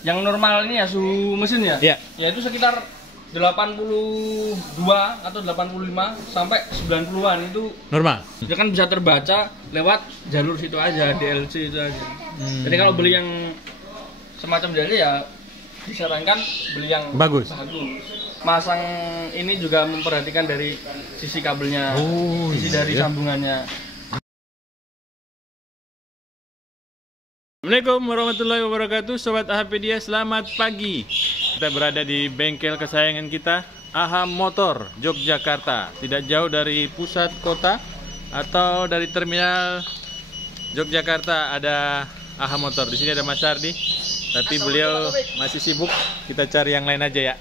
Yang normal ini ya suhu mesin ya? Ya. Ya itu sekitar 82 atau 85 sampai 90-an itu Normal. dia kan bisa terbaca lewat jalur situ aja, DLC itu aja. Jadi kalau beli yang semacam DLC ya disarankan beli yang Bagus. Masang ini juga memperhatikan dari sisi kabelnya, sisi dari sambungannya. Assalamualaikum warahmatullahi wabarakatuh, Sobat AHpedia, selamat pagi. Kita berada di bengkel kesayangan kita, AHA Motor, Yogyakarta. Tidak jauh dari pusat kota atau dari terminal Yogyakarta ada AHA Motor. Di sini ada Mas Ardi, tapi beliau masih sibuk. Kita cari yang lain aja ya,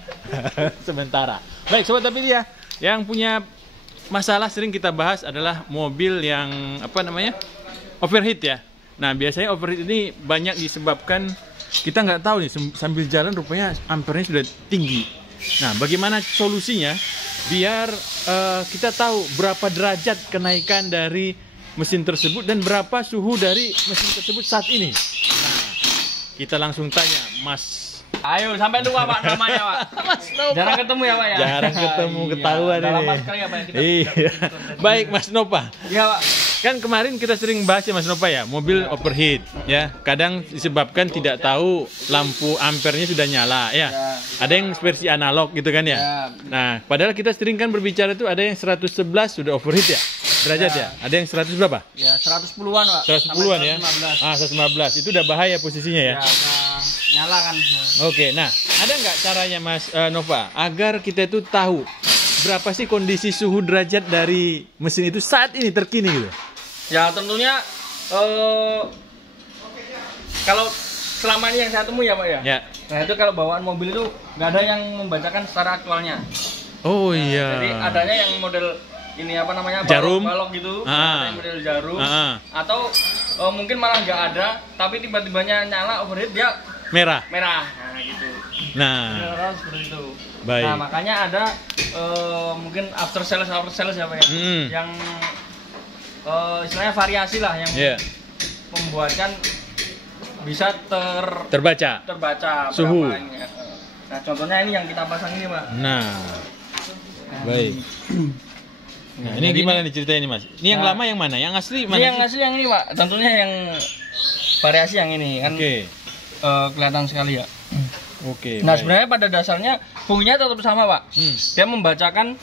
sementara. Baik, Sobat AHpedia, yang punya masalah sering kita bahas adalah mobil yang overheat ya. Nah, biasanya overheat ini banyak disebabkan kita nggak tahu nih, sambil jalan rupanya ampernya sudah tinggi. Nah, bagaimana solusinya biar kita tahu berapa derajat kenaikan dari mesin tersebut dan berapa suhu dari mesin tersebut saat ini. Nah, kita langsung tanya Mas. Ayo, sampai lupa Pak namanya Pak. Mas Nova. Jarang ketemu ya Pak ya? Jarang ketemu, ketahuan ini. Iya. Baik Mas Nova. Iya Pak. Kan kemarin kita sering bahas ya Mas Nova ya, mobil overheat ya. Kadang disebabkan tidak tahu lampu ampernya sudah nyala ya. Ada yang versi analog gitu kan ya. Nah, padahal kita sering kan berbicara itu ada yang 111 sudah overheat ya. Derajat ya. Ada yang 100 berapa? Ya, 110-an Pak. 110-an ya. 115. Itu udah bahaya posisinya ya. Ya, nyala kan. Oke, nah ada nggak caranya Mas Nova agar kita itu tahu berapa sih kondisi suhu derajat dari mesin itu saat ini terkini gitu? Ya tentunya kalau selama ini yang saya temui ya Pak ya. Ya. Nah itu kalau bawaan mobil itu nggak ada yang membacakan secara aktualnya. Oh Nah, iya. jadi adanya yang model ini jarum, balok gitu, ada yang model jarum, atau mungkin malah nggak ada, tapi tiba-tibanya nyala overheat dia merah. Nah gitu. Nah. Merah seperti itu. Baik. Nah makanya ada mungkin after sales ya Pak ya, yang istilahnya variasi lah yang membuatkan bisa terbaca suhu. Nah contohnya ini yang kita pasang ini Pak. Nah baik. Nah ini gimana nih ceritanya nih Mas? Ini yang lama yang mana? Yang asli mana? Ini yang asli yang ini Pak. Tentunya yang variasi yang ini kan. Kelihatan sekali ya. Nah sebenarnya pada dasarnya fungsinya tetap sama Pak. Dia membacakan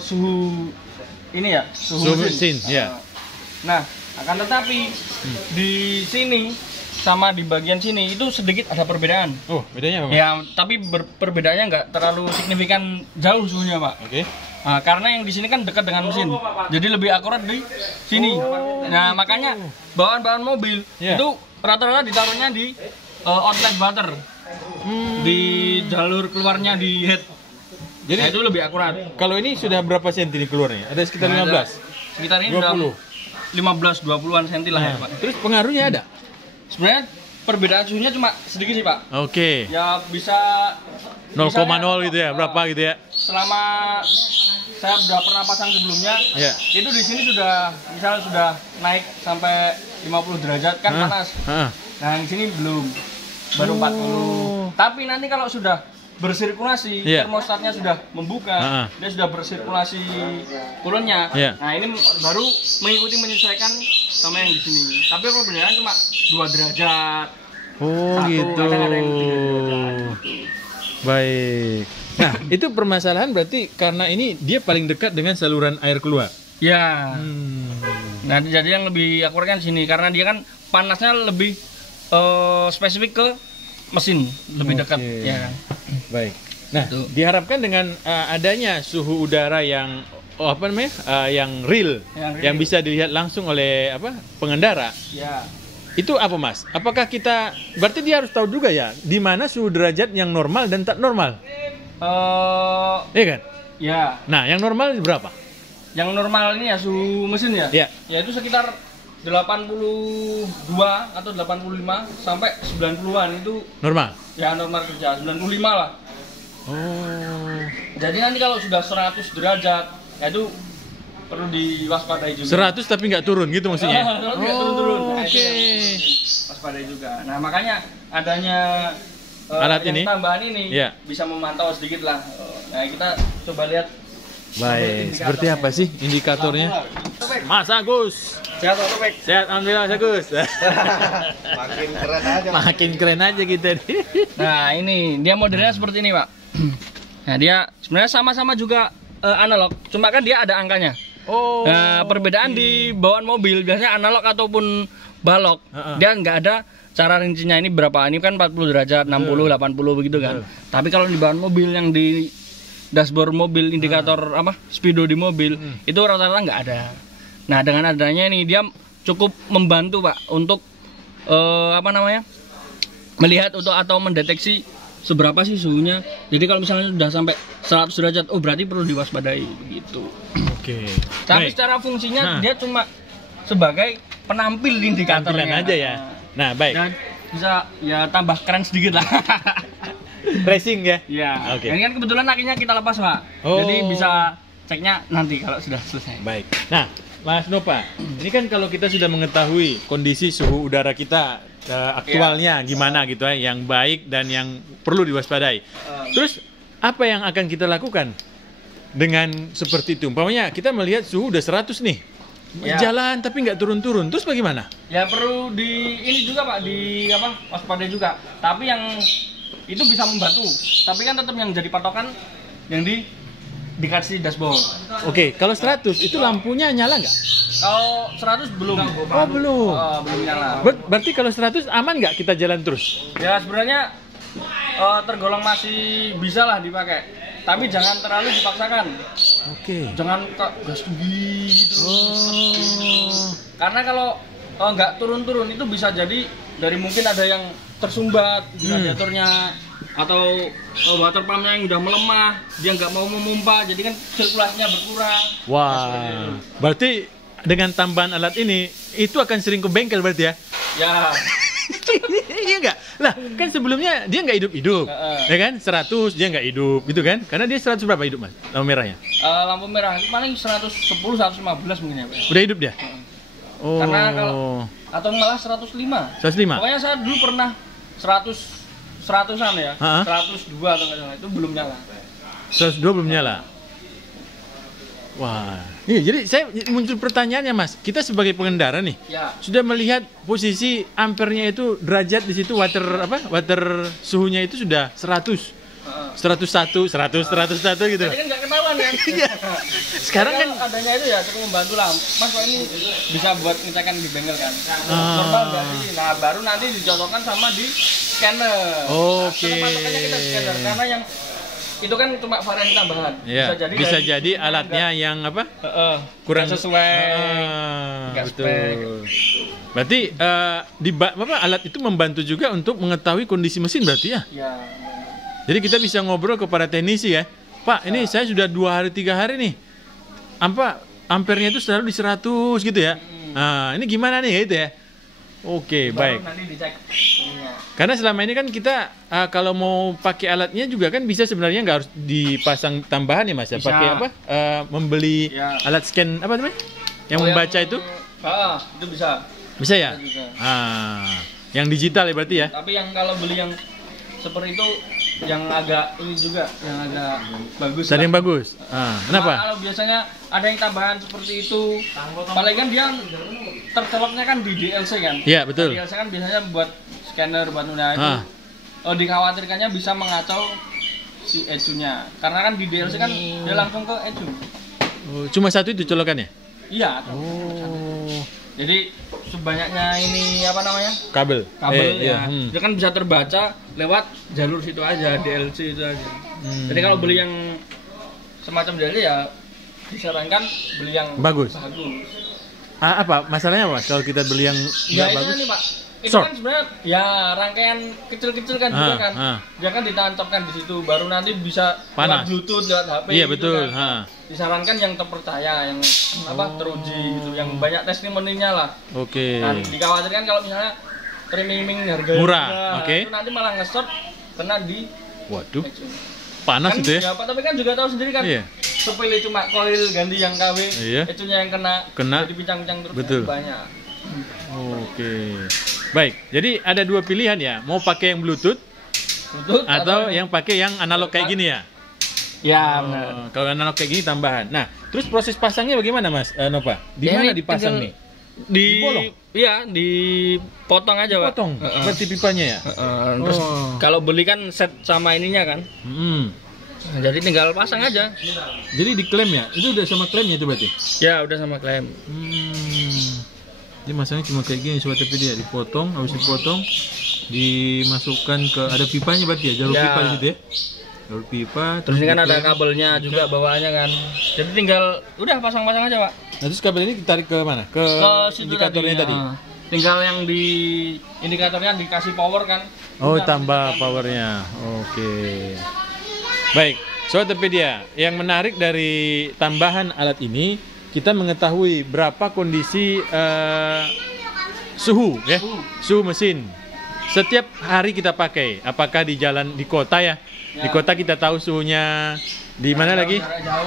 suhu ini ya, suhu mesin. Ya. Nah akan tetapi di sini sama di bagian sini itu sedikit ada perbedaan. Oh bedanya apa Pak? Ya tapi perbedaannya nggak terlalu signifikan jauh suhunya Pak. Nah, karena yang di sini kan dekat dengan mesin, jadi lebih akurat di sini. Nah makanya bawaan mobil itu rata-rata ditaruhnya di outlet butter, di jalur keluarnya di head. Jadi itu lebih akurat. Kalau ini sudah berapa senti nih keluarnya? Ada sekitar 15? Sekitar ini 15-20an senti lah ya Pak. Terus pengaruhnya ada? Sebenarnya perbedaan suhunya cuma sedikit sih Pak. Ya bisa 0,0 gitu ya, berapa gitu ya? Selama saya sudah pernah pasang sebelumnya, itu di sini sudah misalnya sudah naik sampai 50 derajat kan panas. Nah di sini belum, baru 40. Tapi nanti kalau sudah bersirkulasi, termostatnya sudah membuka, dia sudah bersirkulasi kulonnya. Nah ini baru mengikuti menyesuaikan sama yang di sini. Tapi perbedaan cuma 2 derajat. Oh gitu. Kadang ada yang 3 derajat. Baik. Nah itu permasalahan berarti karena ini dia paling dekat dengan saluran air keluar. Ya. Nah jadi yang lebih akurat kan sini karena dia kan panasnya lebih spesifik ke mesin, lebih dekat ya kan. Baik. Nah, diharapkan dengan adanya suhu udara yang yang real, yang bisa dilihat langsung oleh pengendara. Itu apa Mas? Apakah kita berarti dia harus tahu juga ya di mana suhu derajat yang normal dan tak normal? Iya kan? Ya. Nah, yang normal berapa? Yang normal ini ya suhu mesin ya? Ya itu sekitar 82 atau 85 sampai 90-an itu normal. Ya normal kerja, 95 lah. Jadi nanti kalau sudah 100 derajat, ya itu perlu diwaspadai juga. 100 tapi nggak turun gitu maksudnya? Turun. Oke. waspada juga. Nah, makanya adanya alat ini tambahan ini bisa memantau sedikit lah. Nah, kita coba lihat. Baik, seperti apa sih indikatornya? Mas Agus. Sehat, Pak. Sehat, alhamdulillah, Mas Agus. Makin keren aja. Makin keren aja kita nih. Nah, ini dia modelnya seperti ini, Pak. Nah, dia sebenarnya sama-sama juga analog, cuma kan dia ada angkanya. Oh. Nah, perbedaan di bawaan mobil biasanya analog ataupun balok, dia nggak ada cara rincinya ini berapa. Ini kan 40 derajat, 60, 80 begitu kan. Tapi kalau di bawaan mobil yang di dashboard mobil, indikator speedo di mobil itu rata-rata nggak ada. Nah, dengan adanya ini dia cukup membantu, Pak, untuk melihat atau mendeteksi seberapa sih suhunya. Jadi kalau misalnya sudah sampai 100 derajat, oh berarti perlu diwaspadai gitu. Oke. Tapi secara fungsinya dia cuma sebagai penampil indikatornya. Tampilan aja ya. Nah, baik. Dan bisa ya tambah keren sedikit lah. Racing ya? Iya. Oke. Ini kan kebetulan akhirnya kita lepas, Pak. Oh. Jadi bisa ceknya nanti kalau sudah selesai. Baik. Nah, Mas Nova, ini kan kalau kita sudah mengetahui kondisi suhu udara kita aktualnya gimana gitu ya, yang baik dan yang perlu diwaspadai. Terus apa yang akan kita lakukan dengan seperti itu? Umpamanya kita melihat suhu udah 100 nih. Jalan tapi nggak turun-turun. Terus bagaimana? Ya perlu ini juga, Pak, waspadai juga. Tapi yang itu bisa membantu, tapi kan tetap yang jadi patokan yang dikasih dashboard. Oke, kalau 100 itu lampunya nyala nggak? Kalau 100 belum. Oh, belum. Belum nyala. Berarti kalau 100 aman nggak kita jalan terus? Ya sebenarnya tergolong masih bisa lah dipakai, tapi jangan terlalu dipaksakan. Oke. Jangan gas tinggi gitu. Karena kalau nggak turun-turun itu bisa jadi dari mungkin ada yang tersumbat di radiatornya atau water pumpnya yang udah melemah, dia nggak mau memompa, jadi kan sirkulasinya berkurang. Wah, berarti dengan tambahan alat ini itu akan sering ke bengkel berarti ya? Ya. Iya nggak? Lah kan sebelumnya dia nggak hidup-hidup, ya kan? 100 dia nggak hidup gitu kan? Karena dia 100 berapa hidup, Mas? Lampu merahnya? Lampu merah itu paling 110, 115 mungkin ya, Pak. Udah hidup dia? Oh. Karena kalau atau malah 105. 105. Pokoknya saya dulu pernah 100-an ya. 102 atau nggak salah, itu belum nyala. 102 belum nyala. Wah. Iya, jadi saya muncul pertanyaannya, Mas. Kita sebagai pengendara nih, sudah melihat posisi ampernya itu derajat di situ water suhunya itu sudah 100. 101 gitu. Jadi kan nggak ketahuan kan? Iya. Sekarang kan adanya itu ya cukup membantu lah. Mas, kok ini bisa buat ngecekan di bengkel kan? Normal nggak sih? Nah, baru nanti dicocokkan sama di scanner. Oke. Nah, patokannya kita scanner karena yang itu kan cuma varian tambahan. Ya, bisa jadi alatnya yang kurang sesuai. Betul. Berarti alat itu membantu juga untuk mengetahui kondisi mesin berarti ya? Iya. Jadi kita bisa ngobrol kepada teknisi ya, Pak, ini saya sudah 2 hari 3 hari nih, ampernya itu selalu di 100 gitu ya. Nah, ini gimana nih gitu ya? Oke, baik. Nanti dicek. Karena selama ini kan kita kalau mau pakai alatnya juga kan bisa sebenarnya nggak harus dipasang tambahan ya, Mas ya. Pakai membeli alat scan apa namanya? Yang membaca itu? Itu bisa. Bisa ya? Bisa. Yang digital ya berarti ya? Tapi yang kalau beli yang seperti itu yang agak ini juga, yang agak bagus. Ada yang bagus. Kenapa? Kalau biasanya ada yang tambahan seperti itu, paling kan dia tercoloknya kan di DLC kan. Iya, betul. DLC kan biasanya buat scanner, buat itu. Dikhawatirkannya bisa mengacau si ECU-nya. Karena kan di DLC kan dia langsung ke ECU. Cuma satu itu colokannya? Iya. Jadi sebanyaknya ini kabel ya. Dia kan bisa terbaca lewat jalur situ aja, DLC itu aja. Jadi kalau beli yang semacam DLC ya disarankan beli yang bagus. Apa masalahnya, Mas? Kalau kita beli yang nggak bagus? Ini, Pak. Itu kan sebenarnya ya rangkaian kecil-kecil kan juga kan. Dia kan ditancapkan di situ, baru nanti bisa lewat Bluetooth, lewat HP. Iya, betul. Kan. Disarankan yang terpercaya, yang teruji gitu, yang banyak testimoninya lah. Oke. Nah, dikhawatirkan kalau misalnya teriming-iming harganya murah, itu nanti malah nge-short kena di panas kan, itu ya. Tapi kan juga tahu sendiri kan. Sepele cuma koil ganti yang KW, ECU-nya yang kena. Jadi pincang-pincang terus banyak. Oke. Baik. Jadi ada dua pilihan ya. Mau pakai yang Bluetooth atau yang pakai yang analog kayak gini ya? Ya, benar. Kalau analog kayak gini tambahan. Nah, terus proses pasangnya bagaimana, Mas Nova? Di mana dipasang nih? Dibolong? Iya, dipotong aja, Pak. Potong. Berarti pipanya ya? Terus kalau beli kan set sama ininya kan. Nah, jadi tinggal pasang aja. Jadi diklaim ya? Itu udah sama klaimnya itu berarti? Ya, udah sama klaim. Jadi masangnya cuma kayak gini Sobat Topedia, dipotong, habis dipotong dimasukkan ke ada pipanya berarti ya, jalur pipa gitu ya. Jalur pipa. Terus ini kan ada kabelnya juga bawaannya kan. Jadi tinggal udah pasang-pasang aja, Pak. Nah, terus kabel ini ditarik ke mana? Ke indikatornya tadi. Tinggal yang di indikatornya dikasih power kan. Oh, tambah powernya. Oke. Baik, Sobat Topedia, yang menarik dari tambahan alat ini, kita mengetahui berapa kondisi suhu ya, suhu mesin. Setiap hari kita pakai, apakah di jalan di kota ya? Di kota kita tahu suhunya, di mana lagi?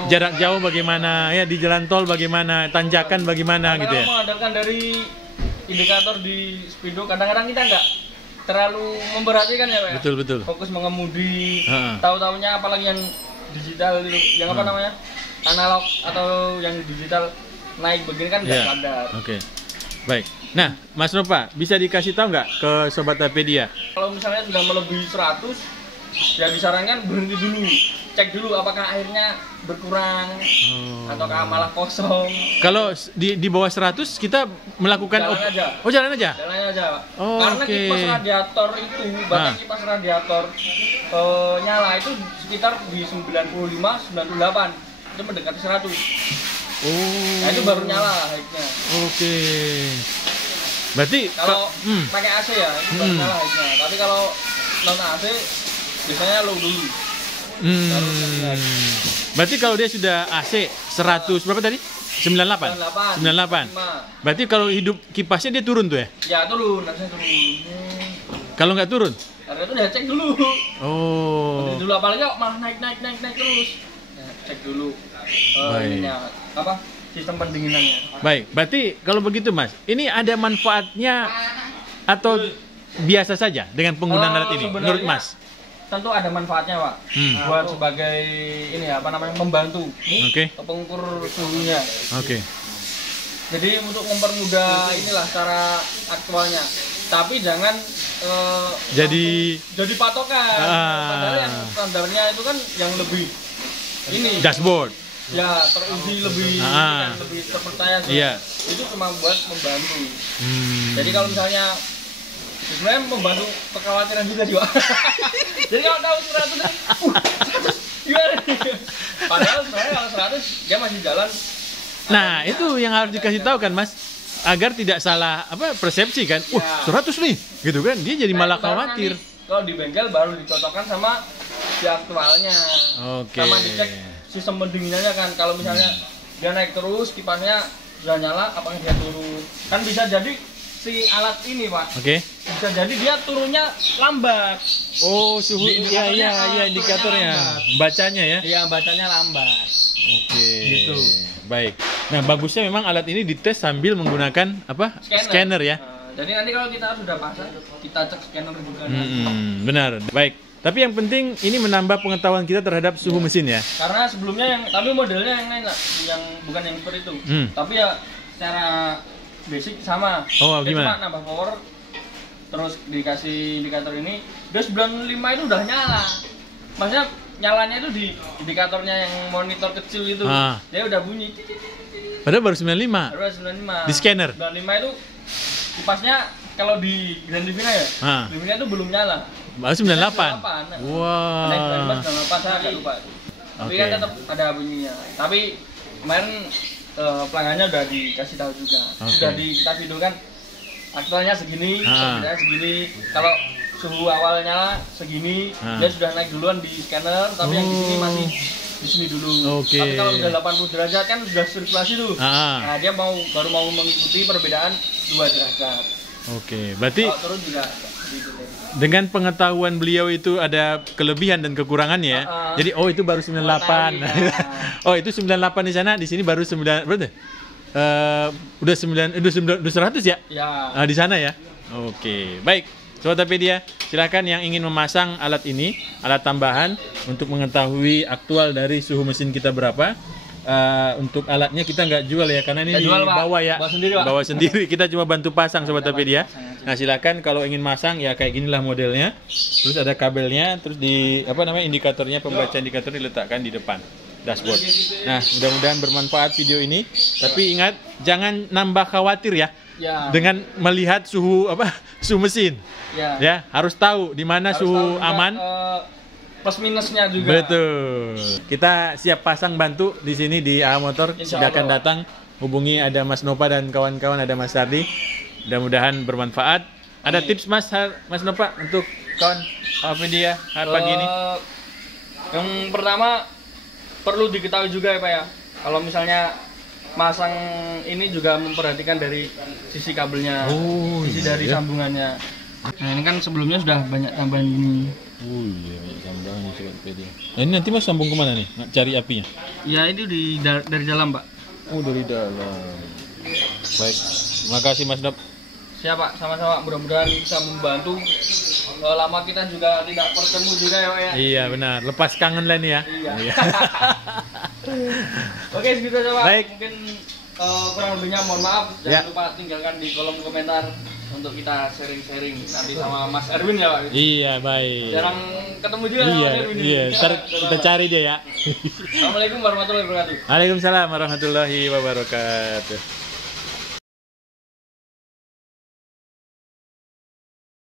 Jarak jauh bagaimana ya, di jalan tol bagaimana, tanjakan bagaimana gitu ya. Mengandalkan dari indikator di Speedo, kadang-kadang kita nggak terlalu memperhatikan ya, Pak. Betul. Fokus mengemudi, tahu-taunya apalagi yang digital itu, yang apa namanya? Analog atau yang digital naik begini kan nggak standar. Oke. Baik. Nah, Mas Nova, bisa dikasih tahu nggak ke Sobat Topedia? Kalau misalnya sudah melebihi 100, ya disarankan berhenti dulu, cek dulu apakah airnya berkurang ataukah malah kosong. Kalau di bawah 100 kita melakukan jalan aja. Oh, jalan aja. Jalan aja, Pak. Oh, karena kipas radiator itu, bahkan kipas radiator nyala itu sekitar di 95-98, itu mendekati 100. Nah, itu baru nyala high-nya. Oke. Berarti kalau pakai AC ya, itu baru nyala high-nya. Tapi kalau non AC biasanya low dulu. Berarti kalau dia sudah AC 100 berapa tadi? 98. Berarti kalau hidup kipasnya dia turun tuh ya? Ya turun, harusnya turun. Kalau nggak turun? Karena itu udah cek dulu. Oh. Dulu apalagi malah naik terus. Ya, cek dulu. Ininya, apa? Sistem pendinginannya. Baik, berarti kalau begitu Mas, ini ada manfaatnya atau biasa saja dengan penggunaan alat ini menurut Mas? Tentu ada manfaatnya, Pak. Buat sebagai ini apa namanya, membantu pengukur suhunya. Jadi untuk mempermudah inilah cara aktualnya. Tapi jangan jadi patokan. Padahal yang standarnya itu kan yang lebih ini dashboard. Ya, teruji lebih terpercaya sih. Itu cuma buat membantu. Jadi kalau misalnya sebenarnya membantu kekhawatiran juga sih, Pak. Jadi kalau tahu 100 gimana? Padahal sebenarnya kalau 100 dia masih jalan. Nah, itu yang harus dikasih tahu kan, Mas, agar tidak salah persepsi kan. 100 nih, gitu kan. Dia jadi malah khawatir. Kalau di bengkel baru dicocokkan sama si aktualnya. Sama dicek sistem pendinginannya kan. Kalau misalnya dia naik terus, kipasnya sudah nyala, apakah dia turun? Kan bisa jadi si alat ini, Pak. Bisa jadi dia turunnya lambat. Oh, suhu iya indikatornya. Bacanya ya? Iya, bacanya lambat. Gitu. Baik. Nah, bagusnya memang alat ini dites sambil menggunakan Scanner ya. Jadi nanti kalau kita sudah pasang, kita cek scanner juga. Benar. Baik. Tapi yang penting ini menambah pengetahuan kita terhadap suhu mesin ya. Karena sebelumnya tapi modelnya yang lain lah, yang bukan yang seperti itu. Tapi ya secara basic sama. Oh, gimana? Cuma nambah power, terus dikasih indikator ini, udah 95 itu udah nyala. Maksudnya nyalanya itu di indikatornya yang monitor kecil itu, dia udah bunyi. Padahal baru 95. Baru 95. Di scanner. 95 itu kipasnya kalau di Grand Livina ya, Livina itu belum nyala. Baru 98. Wah. Naik 98 saya agak lupa. Tapi kan tetap ada bunyinya. Tapi kemarin pelanggannya udah dikasih tahu juga. Sudah kita video kan aktualnya segini, sebenarnya segini. Kalau suhu awal nyala segini, dia sudah naik duluan di scanner, tapi yang di sini masih di sini dulu. Tapi kalau udah 80 derajat kan sudah sirkulasi tuh. Nah, dia baru mau mengikuti perbedaan 2 derajat. Berarti kalau turun juga dengan pengetahuan beliau itu ada kelebihan dan kekurangannya ya. Jadi itu baru 98. Oh, itu 98 di sana, di sini baru 9 berarti? udah 100 ya? Ya. Di sana ya. Oke, baik. Sobat Apedia, silakan yang ingin memasang alat ini, alat tambahan untuk mengetahui aktual dari suhu mesin kita berapa. Untuk alatnya kita nggak jual ya, karena ini dibawa ya, bawa sendiri. Kita cuma bantu pasang Sobat Apedia. Nah silakan kalau ingin masang ya kayak ginilah modelnya. Terus ada kabelnya, terus di indikatornya, pembaca indikator diletakkan di depan dashboard. Nah mudah-mudahan bermanfaat video ini. Tapi ingat jangan nambah khawatir ya. Dengan melihat suhu mesin. Ya, harus tahu di mana suhu aman. Plus minusnya juga. Betul. Kita siap pasang bantu di sini di AHA Motor. Silakan datang, hubungi, ada Mas Nova dan kawan-kawan, ada Mas Sardi. Mudah-mudahan bermanfaat. Ada tips Mas Nova untuk kawan Apedia pagi ini? Yang pertama perlu diketahui juga ya Pak ya. Kalau misalnya masang ini juga memperhatikan dari sisi kabelnya, sisi dari sambungannya. Nah ini kan sebelumnya sudah banyak tambahan ini. Oh iya, banyak tambahan Sobat Apedia. Nah ini nanti Mas sambung kemana nih? Cari apinya? Ya itu dari dalam Pak. Oh dari dalam. Baik, makasih Mas Nop. Siap Pak, sama-sama. Mudah-mudahan bisa membantu. Lama kita juga tidak bertemu juga ya Pak ya. Iya benar, lepas kangen lah nih ya. Iya. Oke segitu aja Pak. Baik. Mungkin kurang lebihnya mohon maaf. Jangan lupa tinggalkan di kolom komentar untuk kita sharing-sharing nanti sama Mas Erwin ya Pak. Iya baik. Jarang ketemu juga Mas Erwin. Iya, ntar kita cari dia ya. Assalamualaikum warahmatullahi wabarakatuh. Waalaikumsalam warahmatullahi wabarakatuh.